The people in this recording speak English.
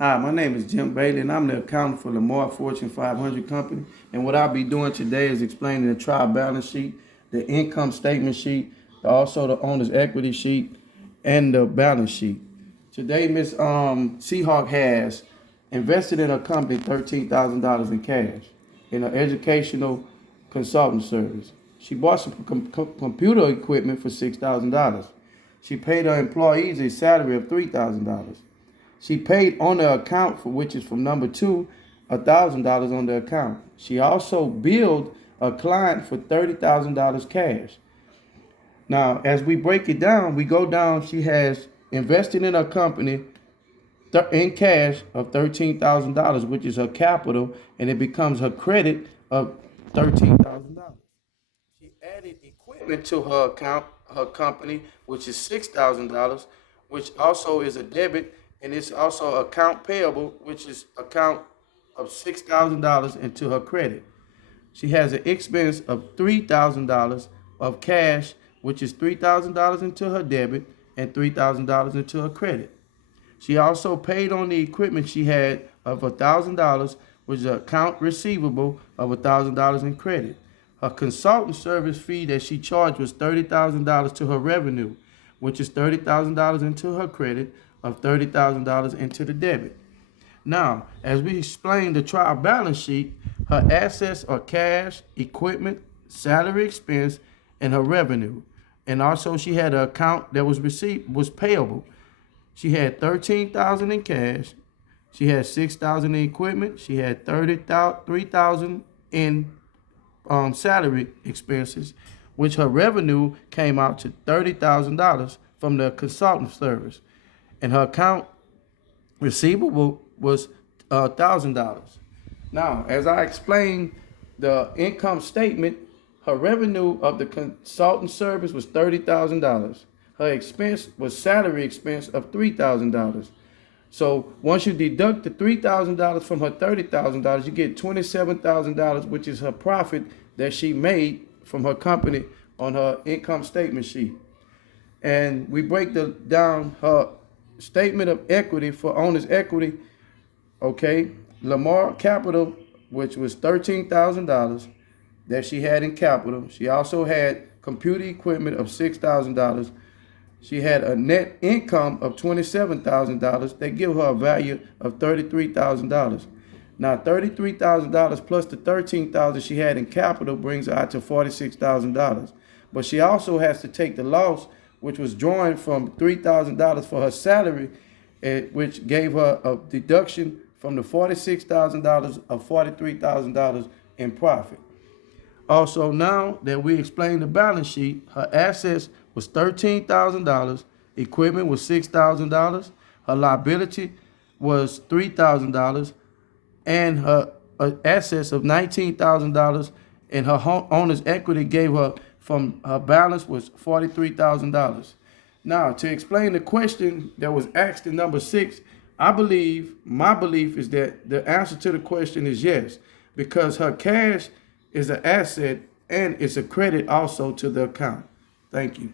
Hi, my name is Jim Bailey, and I'm the accountant for Lamar Fortune 500 Company. And what I'll be doing today is explaining the trial balance sheet, the income statement sheet, also the owner's equity sheet, and the balance sheet. Today, Miss Seahawk has invested in her company $13,000 in cash in an educational consulting service. She bought some computer equipment for $6,000. She paid her employees a salary of $3,000. She paid on the account, for which is from number two, $1,000 on the account. She also billed a client for $30,000 cash. Now, as we break it down, we go down. She has invested in a company in cash of $13,000, which is her capital, and it becomes her credit of $13,000. She added equipment to her account, her company, which is $6,000, which also is a debit, and it's also account payable, which is account of $6,000 into her credit. She has an expense of $3,000 of cash, which is $3,000 into her debit and $3,000 into her credit. She also paid on the equipment she had of $1,000, which is an account receivable of $1,000 in credit. Her consultant service fee that she charged was $30,000 to her revenue, which is $30,000 into her credit of $30,000 into the debit. Now, as we explained the trial balance sheet, her assets are cash, equipment, salary expense, and her revenue. And also she had an account that was payable. She had $13,000 in cash. She had $6,000 in equipment. She had $3,000 in salary expenses, which her revenue came out to $30,000 from the consultant service, and her account receivable was $1,000. Now, as I explained the income statement, her revenue of the consultant service was $30,000. Her expense was salary expense of $3,000. So once you deduct the $3,000 from her $30,000, you get $27,000, which is her profit that she made from her company on her income statement sheet. And we break down her statement of equity for owner's equity. Okay, Lamar Capital, which was $13,000 that she had in capital. She also had computer equipment of $6,000. She had a net income of $27,000. They give her a value of $33,000. Now, $33,000 plus the $13,000 she had in capital brings her out to $46,000. But she also has to take the loss, which was drawn from $3,000 for her salary, which gave her a deduction from the $46,000 of $43,000 in profit. Also, now that we explained the balance sheet, her assets was $13,000, equipment was $6,000, her liability was $3,000, and her assets of $19,000, and her owner's equity gave her from her balance was $43,000. Now, to explain the question that was asked in number 6, my belief is that the answer to the question is yes, because her cash is an asset and it's a credit also to the account. Thank you.